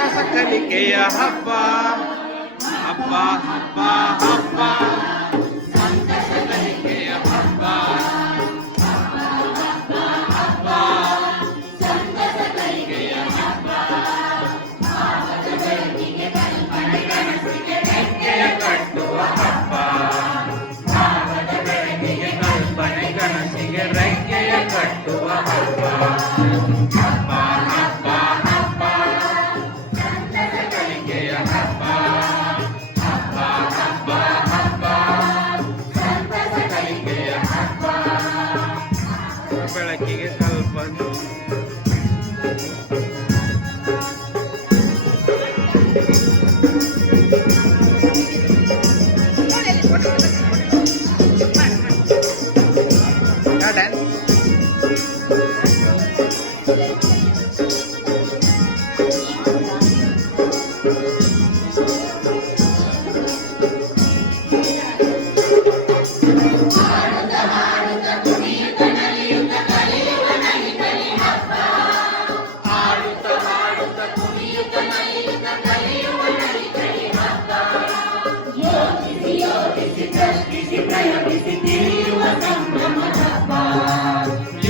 ಸಂತಸ ಕಲಿಕೆಯ ಹಬ್ಬ ಹಬ್ಬ ಹಬ್ಬ ಹಬ್ಬ ಸಂತಸ ಕಲಿಕೆಯ ಹಬ್ಬ ಹಬ್ಬ ಸಂತಸ ಕಲಿಕೆಯ ಹಬ್ಬ ರೆಕ್ಕೆಯ ಕಟ್ಟುವ ಹಬ್ಬ ಭಾವದ ಬೆಳಕಿಗೆ ಕಲ್ಪನೆ ಕನಸಿಗೆ ರೆಕ್ಕೆಯ ಕಟ್ಟುವ ಹಬ್ಬ ಹಬ್ಬ ಹಬ್ಬ ಹಬ್ಬ ಸಂತಸ ಕಲಿಕೆಯ ಹಬ್ಬ ಹಬ್ಬ ಹಬ್ಬ ಹಬ್ಬ ಸಂತಸ ಕಲಿಕೆಯ ಹಬ್ಬ ಬೆಳಕಿಗೆ ಕಲ್ಪನೆ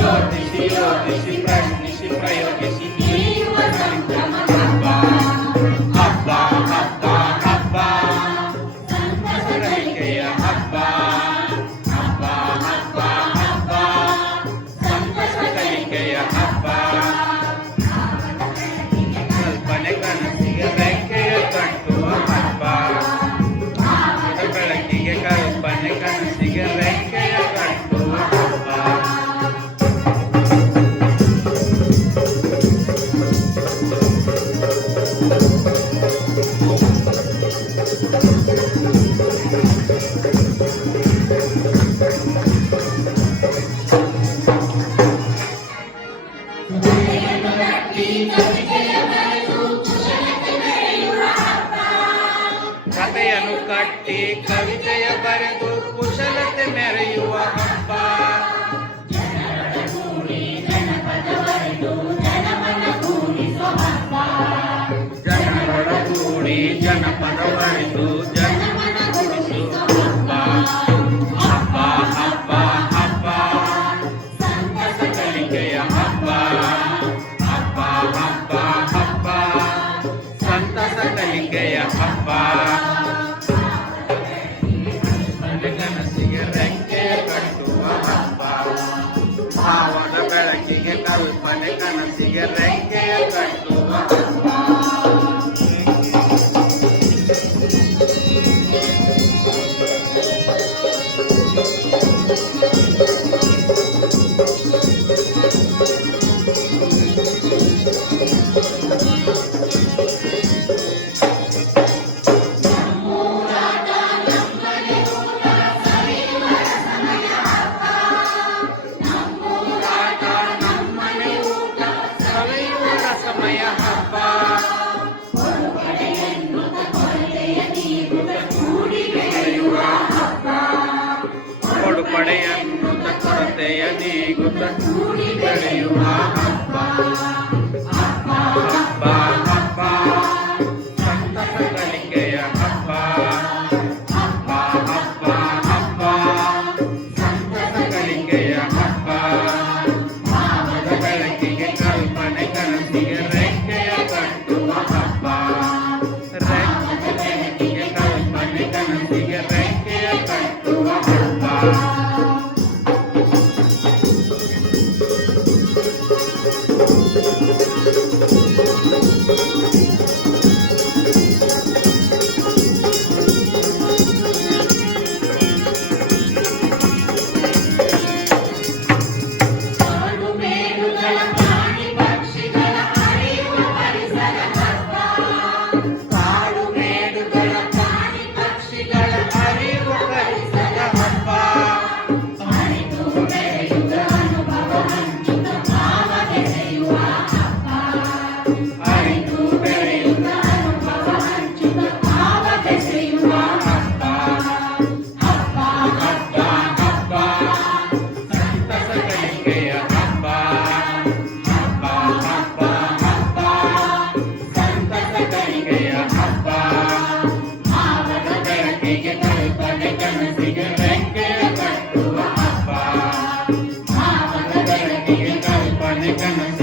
ಯೋಚಿಸಿ ಪ್ರಶ್ನಿಸಿ ಪ್ರಯೋಗಿಸಿ ನೀಡುವ ಸಂಭ್ರಮ ಹಬ್ಬ ಹಬ್ಬ ಹಬ್ಬ ಹಬ್ಬ ಸಂತಸ ಕಲಿಕೆಯ ಹಬ್ಬ ಹಬ್ಬ ಹಬ್ಬ ಹಬ್ಬ ಸಂತಸ ಕಲಿಕೆಯ ಹಬ್ಬ ಕಲ್ಪನೆ ಕನಸಿಗೆ ರೆಕ್ಕೆಯ ಕಟ್ಟುವ ಹಬ್ಬ ಬೆಳಕಿಗೆ ಕಲ್ಪನೆ ಕನಸಿಗೆ ರೆಕ್ಕೆಯ ಕಟ್ಟುವ ಹಬ್ಬ ಕಥೆಯನ್ನು ಕಟ್ಟಿ ಕವಿತೆಯ ಬರೆದು ಕುಶಲತೆ ಮೆರೆಯುವ ಹಬ್ಬ ಜನಪದ ಕೂಡಿ ಜನಪದ ಬರೆದು ಜನಮನ ಕೂಡಿಸುವ ಹಬ್ಬ ಜನಗಳ ಕೂಡಿ ಜನಪದ ಬರೆದು ಜನಮನ ಕೂಡಿಸುವ ಹಬ್ಬ ಹಬ್ಬ ಹಬ್ಬ ಹಬ್ಬ ಸಂತಸ ಕಲಿಕೆಯ ಹಬ್ಬ ಹಬ್ಬ ಹಬ್ಬ ಹಬ್ಬ ಸಂತಸ ಕಲಿಕೆಯ ಹಬ್ಬ ಕನಸಿಗೆ ರೆಕ್ಕೆಯ ಕಟ್ಟುವ ಹಬ್ಬ ಭಾವದ ಬೆಳಕಿಗೆ ಕಲ್ಪನೆ ಕನಸಿಗೆ ರೆಕ್ಕೆಯ ಕಟ್ಟುವ ಹಬ್ಬ ಕೊಡುಪಡೆಯನ್ನುತ ಕೊರತೆಯ ನೀಗುತ್ತ ಕೂಡಿ ಬೆಳೆಯುವ ಹಬ್ಬ ಹಬ್ಬ ಹಬ್ಬ ಹಬ್ಬ ಸಂತಸ ಕಲಿಕೆಯ ಹಬ್ಬ ಹಬ್ಬ ಹಬ್ಬ ಹಬ್ಬ ಸಂತಸ ಕಲಿಕೆಯ ಹಬ್ಬ ಭಾವದ ಬೆಳಕಿಗೆ ಕಲ್ಪನೆ ಕನಸಿಗೆ ರೆಕ್ಕೆಯ ಕಟ್ಟುವ ಹಬ್ಬ ರೆಕ್ಕೆಯ ಕಲ್ಪನೆ ಕನಸಿಗೆ ರೆಕ್ಕೆಯ ಕಟ್ಟುವ ಹಬ್ಬ ಒಬ್ಬನೇ ಕನಸ